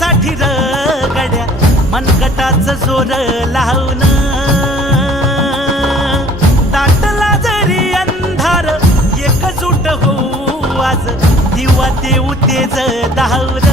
साठी र गड्या मनकटाचं जोर लाहून ताटला जरी अंधार एकजूट होऊ आज दिवा देऊ तेज धावण